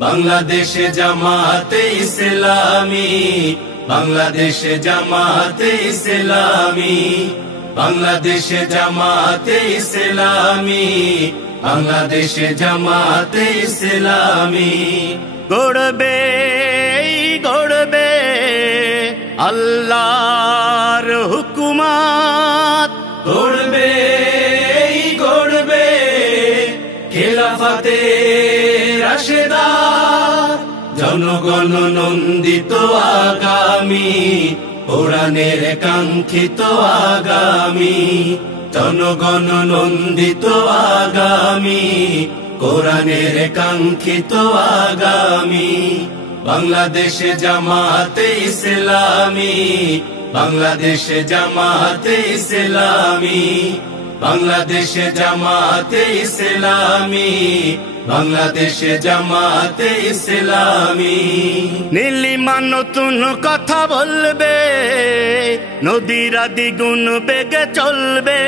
বাংলাদেশে জামাতে ইসলামী, বাংলাদেশে জামাতে ইসলামী, বাংলাদেশে জামাতে ইসলামী, বাংলাদেশে জামাতে ইসলামী। গড়বে গড়বে আল্লাহর হুকুমত, গড়বে গড়বে খেলাফতে রাশেদা, জনগণ নন্দিত আগামী, কোরআনের কাঙ্ক্ষিত আগামী, জনগণ নন্দিত আগামী, কোরআনের কাঙ্ক্ষিত আগামী। বাংলাদেশে জামাতে ইসলামী, বাংলাদেশে জামাতে ইসলামী, বাংলাদেশে জামাতে ইসলামী, বাংলাদেশে জামাতে ইসলামী। নীলিমা নতুন কথা বলবে, নদীরা দ্বিগুণ বেগে চলবে,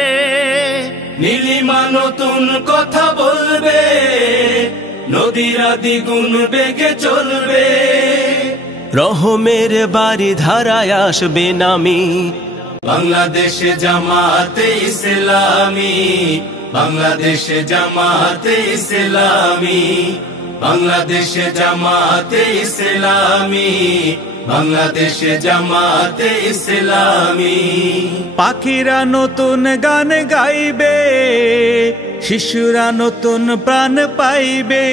নীলিমা নতুন কথা বলবে, নদীরা দ্বিগুণ বেগে চলবে। রহমের বাড়ি ধারায় আসবে নামি, বাংলাদেশে জামাতে ইসলামী, বাংলাদেশে জামাতে ইসলামী, বাংলাদেশে জামাতে ইসলামী, বাংলাদেশে জামাতে ইসলামী। পাখিরা নতুন গান গাইবে, শিশুরা নতুন প্রাণ পাইবে,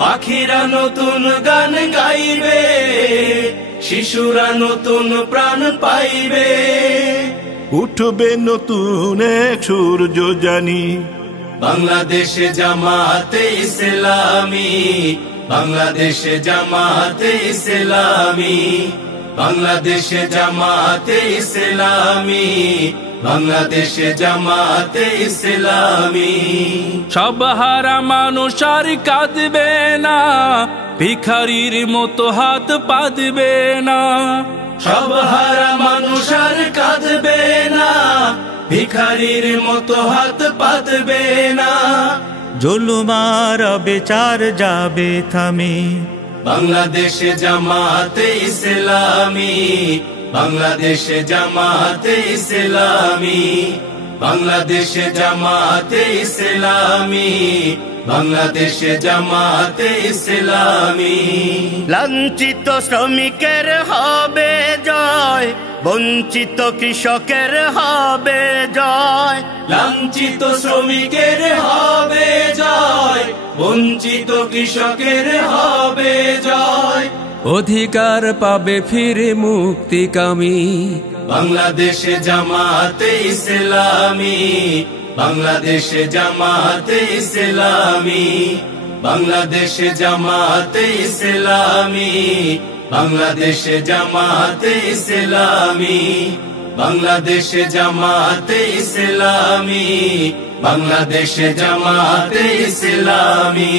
পাখিরা নতুন গান গাইবে, শিশুরা নতুন প্রাণ পাইবে। উঠবে নতুন এক সূর্য জানি, বাংলাদেশে জামাতে ইসলামী, বাংলাদেশে জামাতে ইসলামী, বাংলাদেশে জামাতে ইসলামী, বাংলাদেশে জামাতে ইসলামী। সব হারা মানুষ আর কাঁদবে না, ভিখারির মতো হাত পাতবে না, সব হারা মানুষ আর কাঁদবে না, ভিখারির মতো হাত পাতবে না। জুলুমার বিচার যাবে থামে, বাংলাদেশে জামাতে ইসলামী, বাংলাদেশে জামাতে ইসলামী, বাংলাদেশে জামাতে ইসলামী, বাংলাদেশে জামাতে ইসলামী। লাঞ্ছিত শ্রমিকের হবে জয়, বঞ্চিত কৃষকের হবে জয়, লাঞ্ছিত শ্রমিকের হবে জয়, বঞ্চিত কৃষকের হবে জয়। অধিকার পাবে ফিরে মুক্তিকামী, বাংলাদেশে জামাতে ইসলামী, বাংলাদেশে জামাতে ইসলামী, বাংলাদেশে জামাতে ইসলামী, বাংলাদেশে জামাতে ইসলামী, বাংলাদেশে জামাতে ইসলামী, বাংলাদেশে জামাতে ইসলামী।